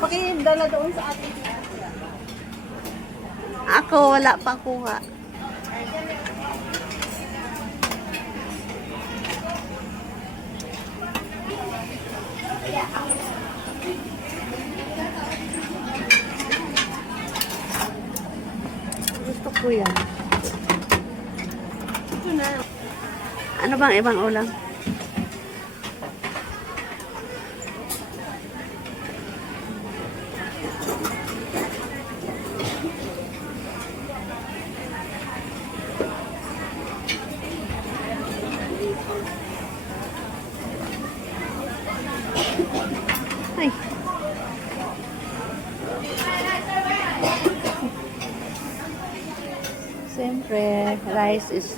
Pakidala doon sa ating. Ako, wala pang kuha. Gusto ko yan. Ito na. Ano bang ibang ulam? Ay. Siyempre, rice is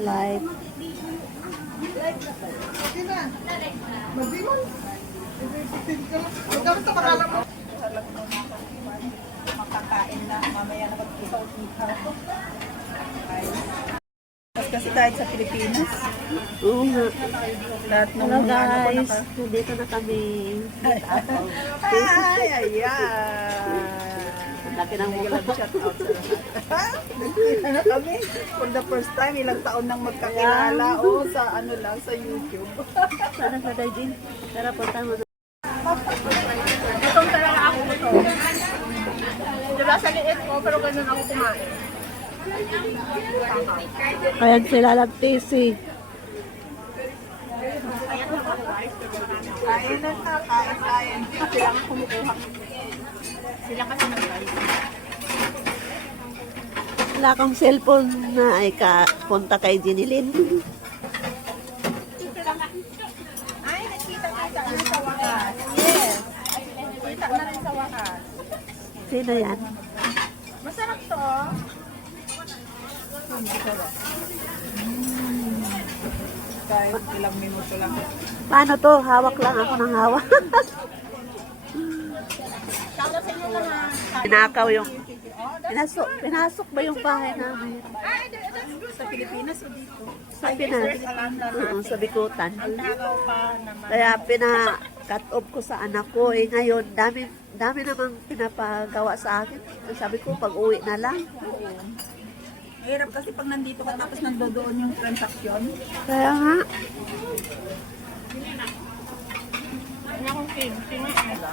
life. Sige na. Magdimon. Ikaw sa pangalan mo. Makakain na. Mamaya na mag-isaw-isaw. Kasi kahit sa Pilipinas, Oo nga. lahat ng Hello mga ano ko guys, dito na kami. Ay, ayan. Ang laki ng mukha. Shout out sa lahat. Nagkita na kami. For the first time, ilang taon nang magkakilala. O, sa ano lang, sa YouTube. Sana sa Daijin. Tara, punta mo. Itong talaga ako ito. Diba sa liit ko, pero ganun ako kumain. Ayan sila nag-tisi. Kain na ka, kain. Sila ang kumukuha. Sila kasi nag-rice. Wala akong cellphone na ay punta kay Jinilin. Ay, nakita-kita na sa wakas. Yes. Kita na rin sa wakas. Sino yan? Masarap to, oh. Kahit ilang minuto lang. Paano to? Hawak lang ako ng hawak. Shoutout sa inyo naman. Pinakaw yung... Pinasok ba yung bahay namin? Sa Pilipinas o dito? Sa Pinas. Oo, sa Bikutan. Ang takaw pa naman. Kaya pina-cut off ko sa anak ko. Eh ngayon, dami namang pinapagawa sa akin. Sabi ko, pag uwi na lang. Hirap kasi pag nandito ka tapos nandoon yung transaksyon. Kaya nga. Ano akong nila?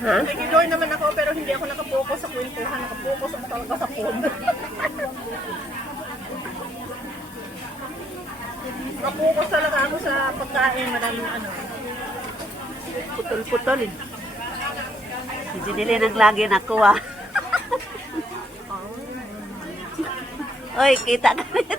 Ha? Nakikiloy naman ako pero hindi ako nakapokus sa kwentuhan. Nakapokus ako talaga sa phone. Nakapokus talaga ako sa pagkain. Maraming ano. Putol-putol eh. Si Jinilin ang lagi nakuha. Oy, kita ka rin.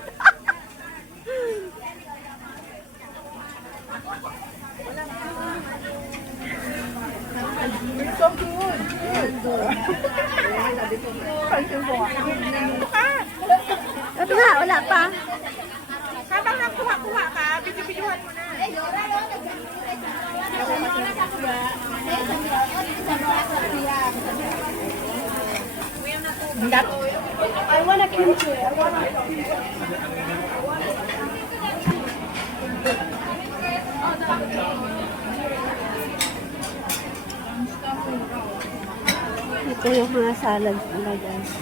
It's so good. Ito nga, wala pa. Habang nagkuha-kuha ka, bidyo-bidyuhan mo na. I want a kimchi. I want a Ito yung mga salad nila guys.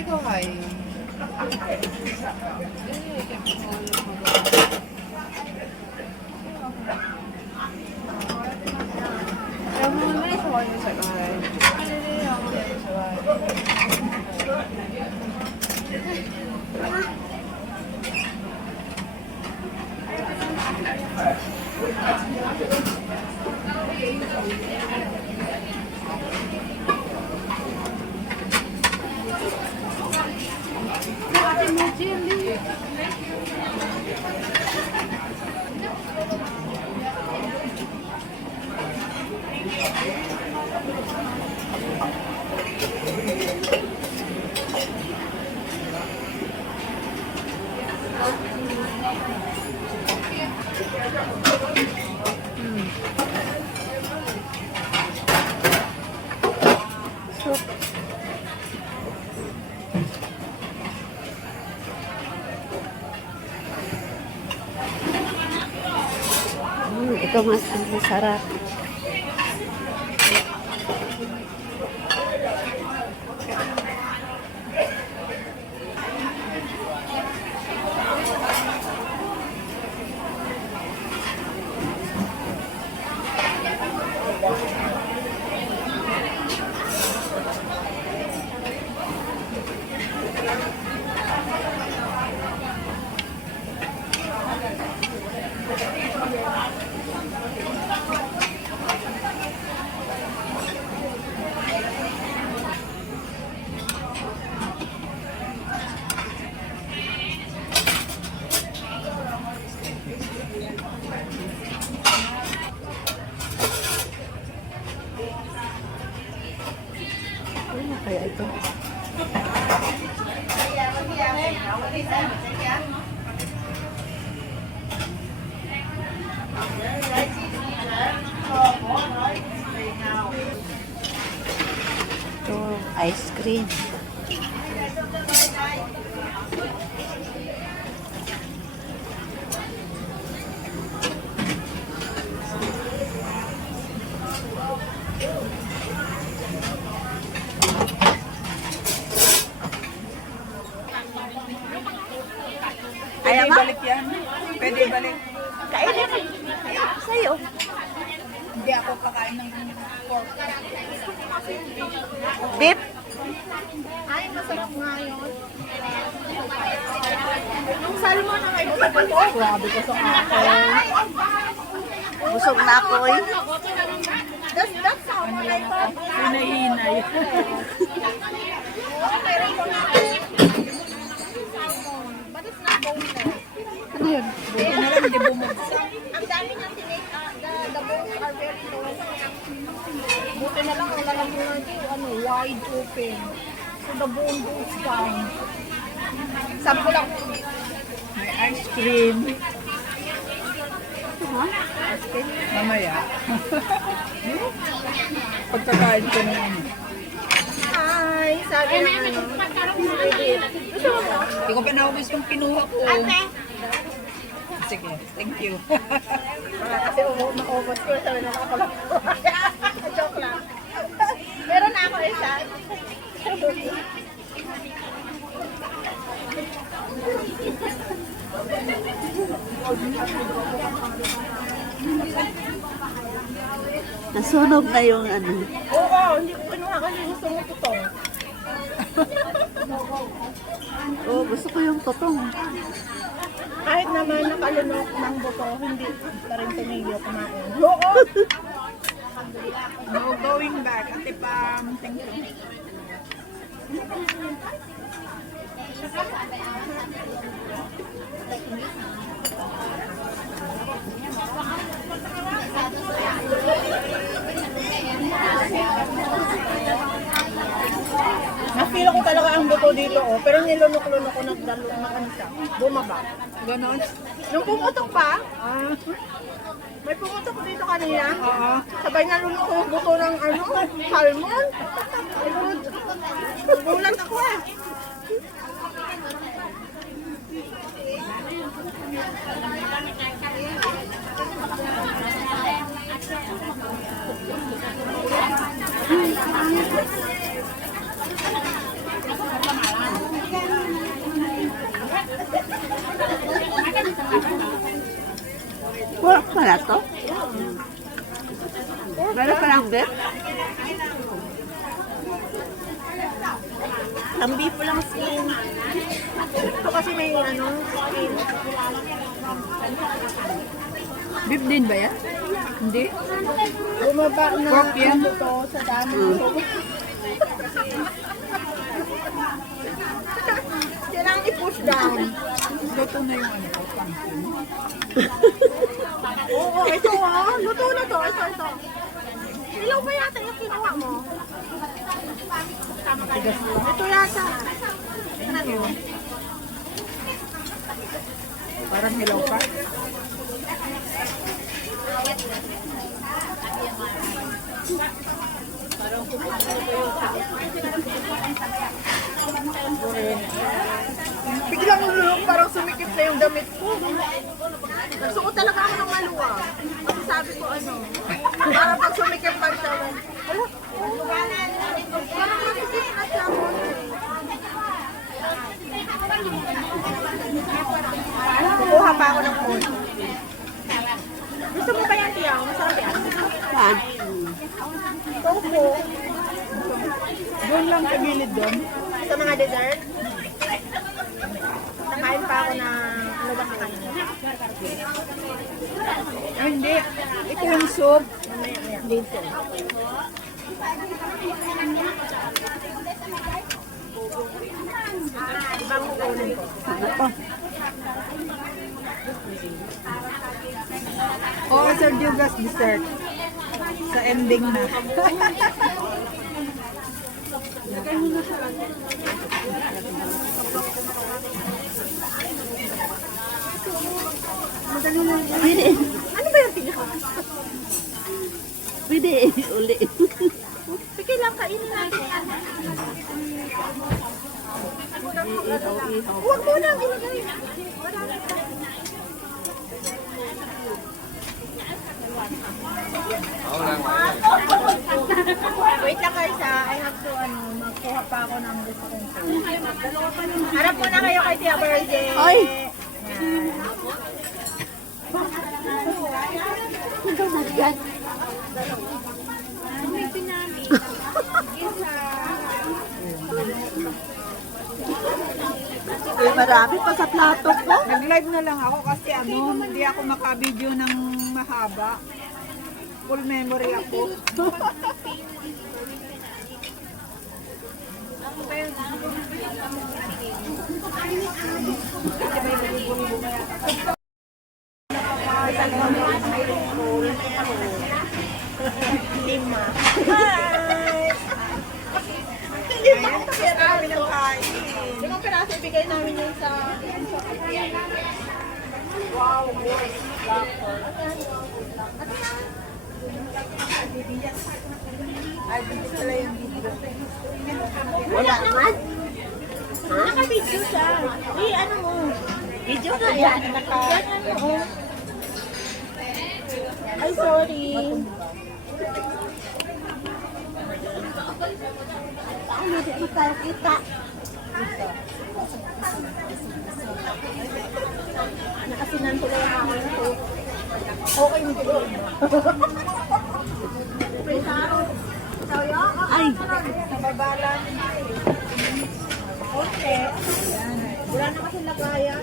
Ikaw, hi. Ito mas ang masarap. Ano kaya ito? Ito, ice cream. Pwede Ayaw ba? balik yan? Pwede balik. Kainin. Sa'yo. Hindi ako kakain ng pork. Beef. Ay, masarap nga yun. Yung salmon ang ito pa to. Grabe ko sa akin. Busog na ako eh. That's salmon I thought. Hinahinay. Meron ko nga salmon. But it's not boneless. Ano yun? Buti na lang, hindi bumagsak. Ang dami niyang the bones are very low. Buti na lang ang lalagyan natin wide open. So the bone goes down. Sabi ko lang, May ice cream. Ha? Mamaya. Pagkakain ko na yun. hi, sabi ng gusto mo ba? Hindi ko pinaubos yung kinuha ko. Sige, thank you. Kasi maubos ko, sabi na ako lang. Joke lang. Meron na ako isa. Nasunog na yung ano. Oo, hindi ko kinuha kasi gusto mo tutong. Oh, gusto ko yung totong. Kahit naman nakalunok ng buto, hindi pa rin tumigil kumain. Oo! No going back. Ate Pam, thank you. Na-feel ko talaga ang buto dito, oh. Pero nilunok-lunok ko ng ano siya. Bumaba. Ganon? Nung pumutok pa, may pumutok dito kanina. Oo. Sabay nalunok ko yung buto ng ano, salmon. Gulat ako eh. Pork pala to? Meron pa lang beef? Lambi po lang skin. Ito kasi may ano, skin. Beef din ba yan? Hindi. Bumaba na Pork yan? ano to sa dami. Kailangan i-push down. Luto na yung ano ko. Oo, ito ah. Luto na to. Ito. Ilaw ba yata yung kinuha mo? Ito yata. Ano yun? Parang hilaw pa. Biglang parang sumikip na yung damit ko. Nagsuot talaga ako ng maluwag. Kasi sabi ko ano, parang pag sumikip pa siya. Ala, parang nasikip na siya. Kukuha pa ako ng phone. Gusto mo ba yan, Tiyaw? Masarap yan. Saan? Tofu. Doon lang sa gilid doon. Sa mga dessert. Nakain pa ako ng ano ba kakain? Ay, hindi. Ito yung soup. Dito. Ibang kukunin ko. Ano? Oo, Sir Dugas dessert. Sa ending na. Pwede. Ano ba yung pinaka? Pwede. Uli. Sige lang, kainin natin yan. Huwag mo lang ilagay. Wait lang guys ha. I have to magkuha pa ako ng gusto kong food. Harap muna kayo kay Tia Virgin. Ay! Yan. Ikaw nagyan. Eh, marami pa sa plato ko. Nag-live na lang ako kasi ano, hindi ako makabideo ng mahaba. Full memory ako. Lima. Hi! Lima. Kaya namin ang kain. Limang piraso ibigay namin yun sa... Wow, boy. Ay, dito pala yung video. Wala naman. Naka-video siya. Eh, ano mo? Video na yan. Yan, ano. Oh. Ay, sorry. Ano, di mo tayo kita. Nakasinan ko lang ako ng coke. Okay, hindi ko. Ay! Nababalan. Okay. Wala na kasi lagayan.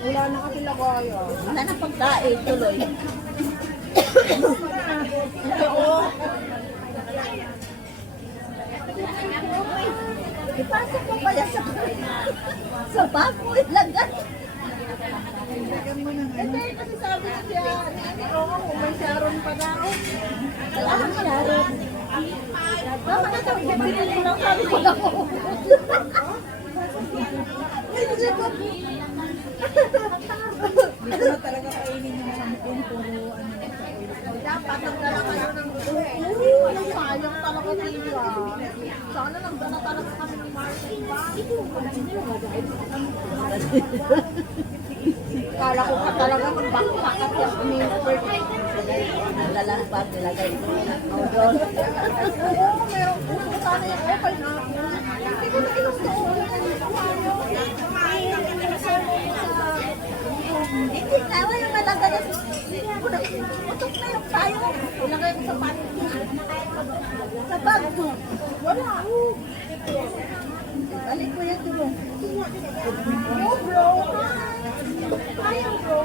Wala na kasi lagayan. Wala na pagkain, tuloy. Oo. Ipasok mo pala sa bago ilagay. Ito yung kasi sabi ko siya, oo, may Sharon pa daw. Wala nang Sharon. Bakit ito? Ibigay ko lang sabi ko na po. Dito na talaga kainin yung sampun. Puro ano sa oil. Dapat nagdala kayo ng gusto. Walang sayang talaga nila. Sana nagdala talaga kami ng marketing bag. Kala ko pa talaga kung backpack at yung umiipert. Lalang pa nilagay ko. Doon. Oo, meron po. Sana yung okay na ako. Hindi ko na inusto. Hindi na, wala yung madagalas. Putok na yung tayo. Ilagay ko sa panin. Sa bag mo. Wala. Balik ko yan dito. Yo, bro. Ayaw, bro.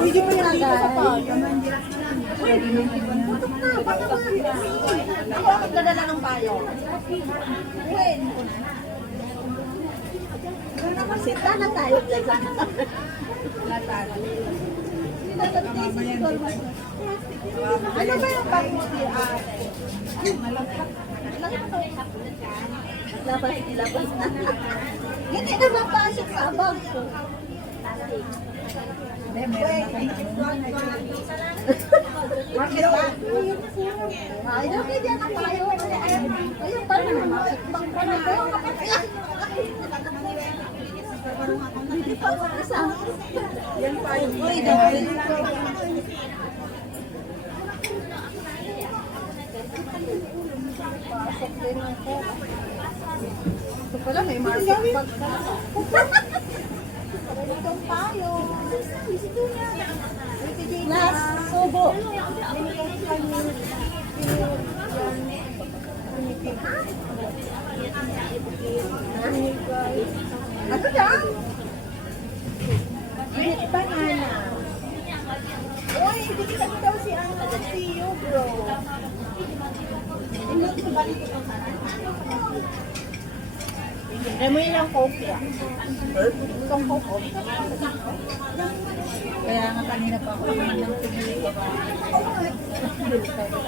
Pwede mo yan dito sa pag. Putok na, baka ako ang magdadala ng payo. Uwin ko na. Masita na tayo dyan. Ano ba yung bag mo di ate? Labas, ilabas na. Hindi na mapasok sa bag ko. Bakit ba? Ay, okay dyan ang tayo. Ayun, paano naman? Bangkana ko ang kapatid. Hindi pa ako isa. Yan pa yung Uy, dahil. Pasok din ako. Ito pala, may market bag ka. Itong payo. Last, subo. Ano dyan? Banana. Uy, bigyan daw si ano, si you, bro. Demo yun ang coke ya. Itong coke. Kaya nga kanina pa ako naman ng tubig.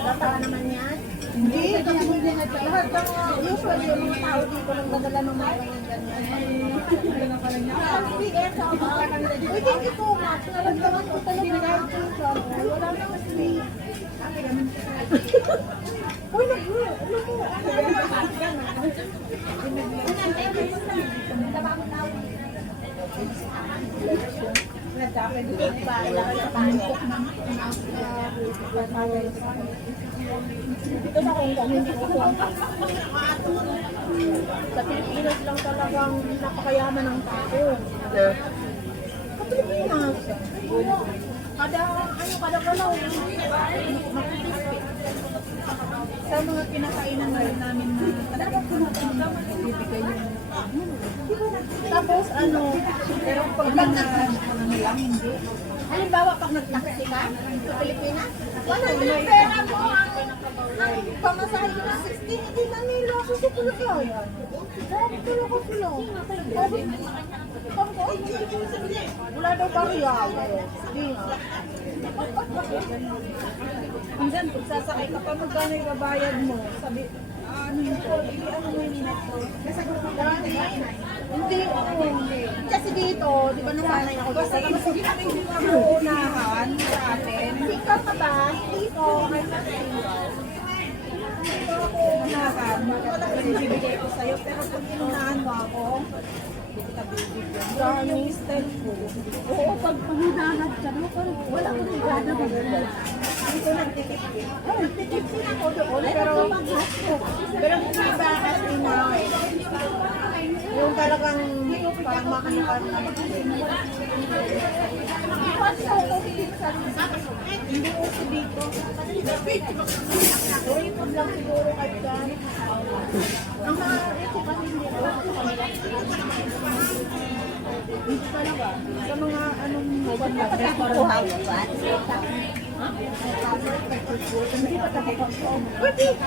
Tatawa naman yan. Hindi, lahat ng usually yung mga tao dito nang dadala ng mga ganyan. Uy, thank you so much. Naramdaman ko talaga. Wala nang sleep. Uy, ito na kung hindi ko sa Pilipinas lang talagang napakayaman ng tao. Sa Pilipinas. Kada galaw, makikispit. Sa mga pinakainan ngayon namin na talagang pinapagawa, bibigay yung Tapos pero pag lang, hindi. halimbawa pag nag-taxi ka sa Pilipinas, wala yung pera mo ang pamasahe ko na 60, hindi na nila susukulot yan. Sabi ko lang ko sila. Wala daw bariya. Hindi nga. Minsan, pag sasakay ka pa, magkano yung babayad mo? Sabi, ano yung ano mo yung net ko? Hindi. Kasi dito, di ba nasanay ako dito? Kasi hindi kami unahan sa atin. Ikaw pa ba? Dito, may Dito ako unahan, wala kasi bibigay ko sa'yo. Pero pag inunahan mo ako, hindi kita bibigyan. Dami style ko. Oo, pag pangunahan ka, wala ko rin gana ba yun? Dito nagtitipid. Nagtitipsin ako doon, pero Pero hindi ba as in yung talagang parang makanakan na hindi uso dito. ipon lang siguro kahit yan. Ang mga ito kasi hindi ko sa kanila. Dito talaga. Sa mga anong Kuha mo ba? Hindi pa tapos. Pwede!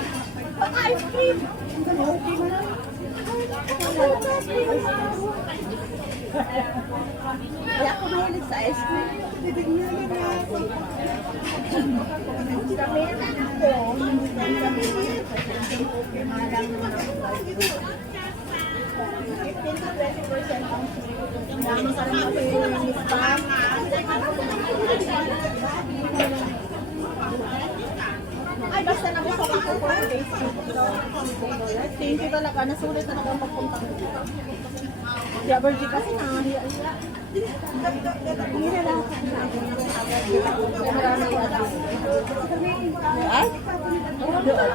Pag-ice cream! Okay mo na. Kaya ako mahilig sa ice cream. Kami ito. Kami Naman ka lang kasi yung spam. Ay, basta nabusok ako po yung Facebook. Thank you talaga. Nasulit talaga ang pagpunta ko dito. Si Abergy kasi nangahiya-hiya. Hindi na lang. Maraming wala. Ay? Doon.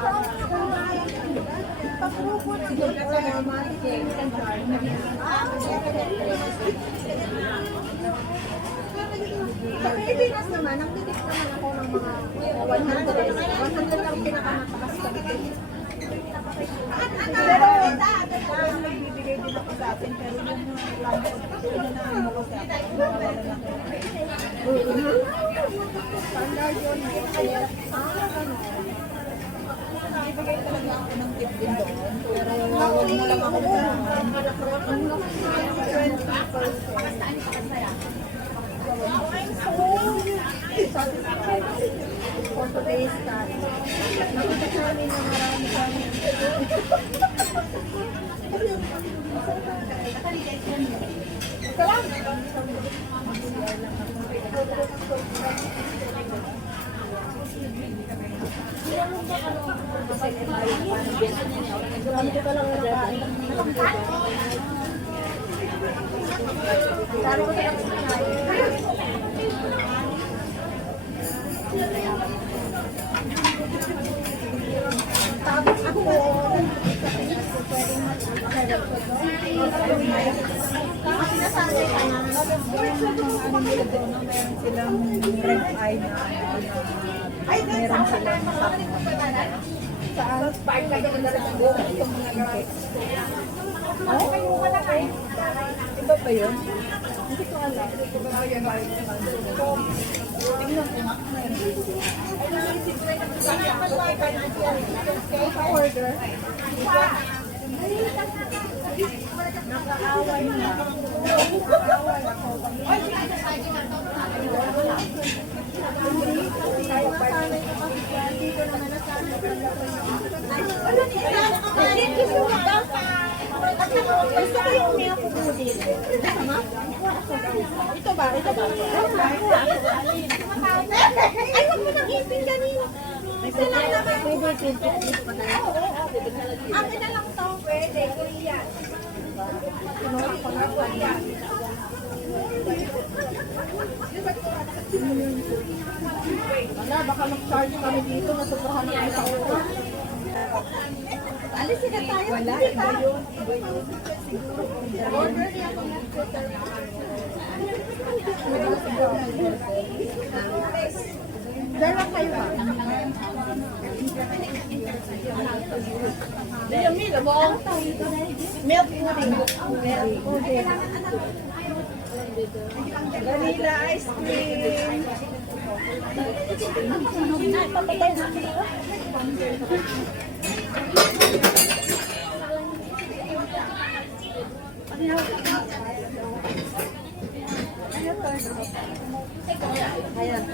Sa Pilipinas naman, ang titik naman ako ng mga 100. 100 ang pinakamatakas sa titik. Pero, nagbibigay din ako sa atin, pero yung lang, pinanahan mo ko sa akin. Standard yun, kaya, nagbibigay talaga ako ng tip din doon. Pero, huwag mo lang ako gano'n. 20%. For today's time. Nakita namin na marami kami. Marami ko lang nakain. Sabi ko sa tapos ako, kasi nasanay ka na, Meron silang red eye na meron silang saan? Park ka doon na rin ang buong itong mga guys. iba pa yun? Hindi ko alam. Iba ba yan? Tingnan ko nga. Order. Nakaaway na. Nakaaway ako. Hindi ko naman nasanay. Gusto ko yung umiyak ko din. Ito ba? Ito ba? Ay, huwag mo nang ipin kanina. Isa lang naman. Akin na lang to. Pwede. Korean. Korean. Wala, baka mag-charge kami dito na sobrahan na kami sa oras. Alis na tayo. Wala, iba yun. Iba yun. Order niya ako ng scooter. Dalawa kayo ba? Yung milk mo? Milk pudding. Milk pudding. Vanilla ice cream. Papatay na. Ayan.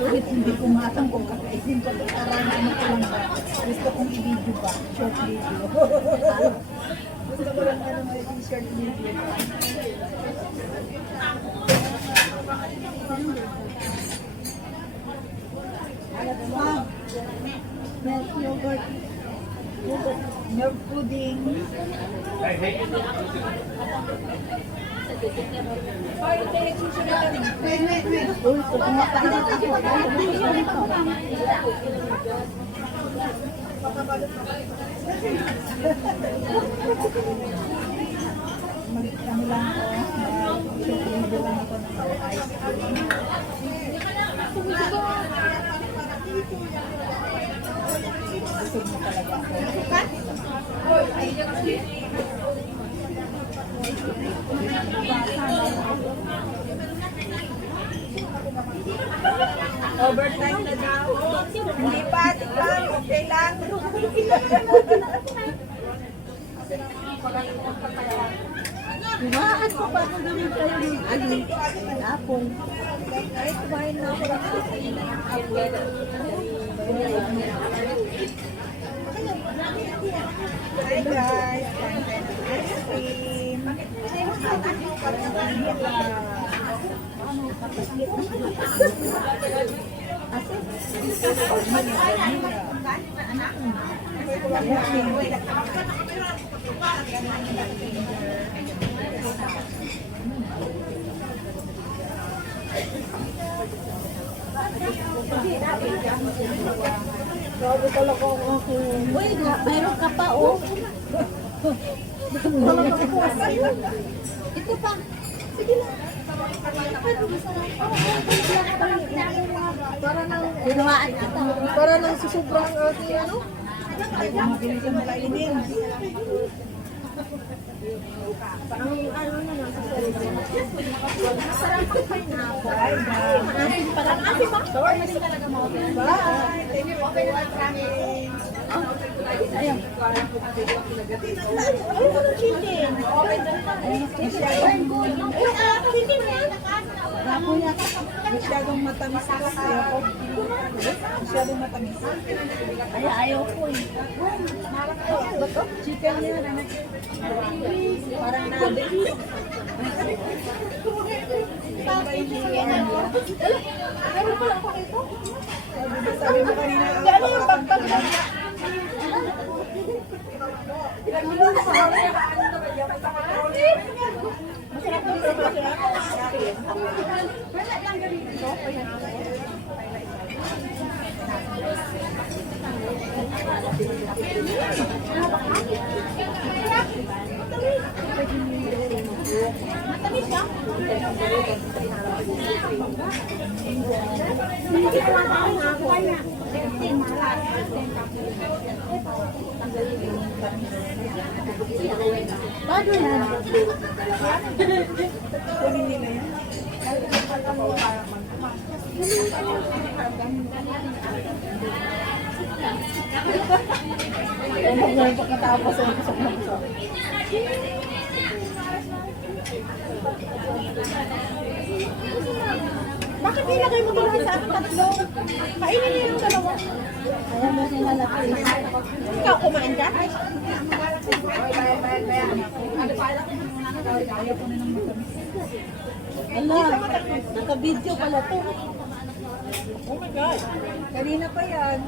Ulit hindi ko matang kung kakainin ko. Parang ano ko lang ba? Gusto kong i-video ba? Short video. Gusto ko lang ano may short video ba? Ma'am, milk yogurt. Milk pudding. Wait. Uy, kukunga pa naman ako. Ano lang ako, mag-video lang ako ng ice cream. Busog mo talaga ako. Overtime na daw. Hindi pa, tikman. Okay lang. Bakit ko pa kung gawin kayo ng apong? Ay, kumain na ako ng apple. Hi guys, kain tayo ng ice cream. Vanilla. Grabe talaga ako. Uy, mayroon ka pa, oh. Ito pa. Sige lang. Para nang, Binawaan kita. para nang susobrang aking ano? Ay, mabilis ang kainin. Parang ano na lang. Masarap ang pineapple. Asin pa lang. Asin ba? Sorry. Talaga mo. Bye! Thank you for watching! Ayan. Ay, ano chicken? Chicken. Chicken yan. Ako yan. Masyadong matamis kasi ako. Masyadong matamis. Ay, ayaw ko eh. Bato? Chicken yan. Parang nabe. Meron pala ako ito. Sabi mo kanina, Ano yung pagpag? Masarap yung matamis siya. Paano yan? kunin nila yan. Huwag na yung pagkatapos ang busok na busok. Bakit nilagay mo ba sa akin tatlo? Kainin niyo yung dalawa. Ayaw mo sila laki. Ikaw kumain ka? Ayaw ko na ng matamis. Ala, naka-video pala to. Oh my God. Kanina pa yan.